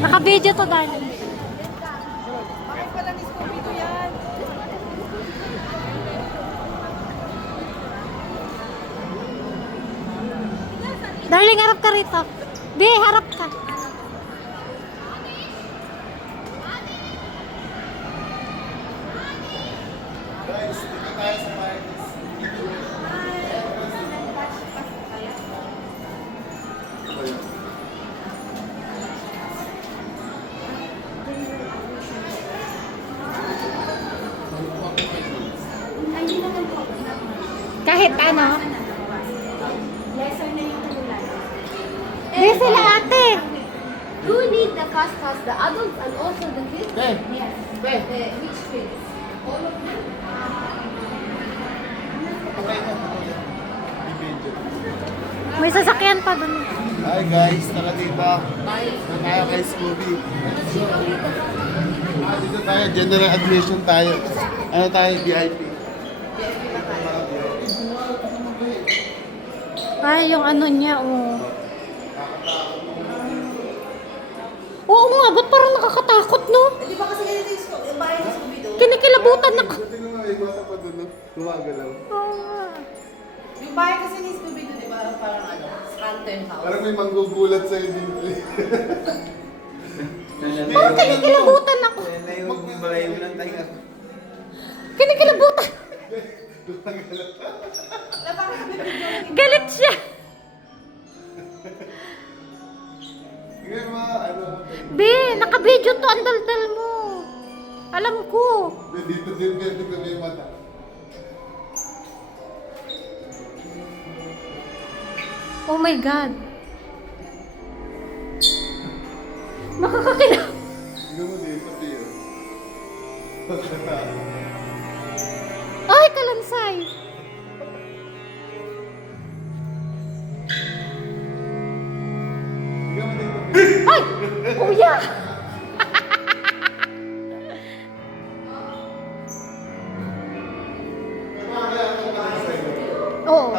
Naka-video to, darling. Bakit pala ni Scooby-Doo yan? Darling, harap ka rito. Be, harap ka. Guys, dito tayo sa Marcos. Kahit ano. Lesson na yung ulan. Be, sila ate. Do you need the cast house, the adults and also the kids? Hey, Yes. hey. Which kids? All of them? Okay na. Bibidyo. May sasakyan pa dun. Hi guys, tara dito. Na tayo kay Scooby. Dito tayo, general admission tayo. Ano tayo, VIP. Ay, yung ano niya, oh. Oo nga, ba't parang nakakatakot, no? Di ba kasi ganito yung bahay ni Scooby-Doo? Kinikilabutan ako. Buti naman may bata pa dun, no? Gumagalaw. Oo nga. Yung bahay kasi ni Scooby-Doo, di ba? Parang ano, Scranton House. Parang may manggugulat sa'yo dito. Parang kinikilabutan ako. Kinikilabutan. Galit siya. Sige mga, ano. Be, naka-video to, ang daldal mo. Alam ko. Dito din, dito may mata. Oh my God. Makakakila. Tignan mo dito, Tio. Ay, kalansay. Tignan mo dito, Tio. Ay, kuya. Oo.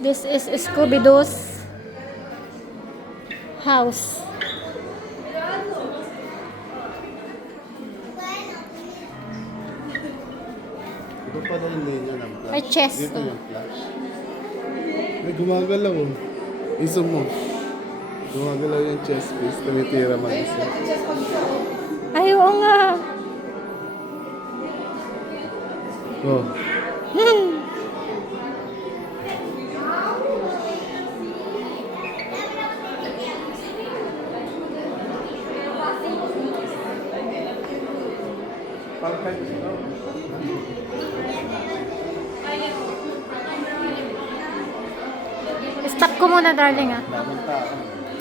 This is Scooby-Doo's house. Ito pala yung linya ng flash. May chest, Dito oh. yung flash. May gumagalaw, oh. Iso mo. Gumagalaw yung chest piece. Tumitira man isa. Ay, oo nga. Oh. Hmm. Stop ko muna, darling, ah. Daming tao.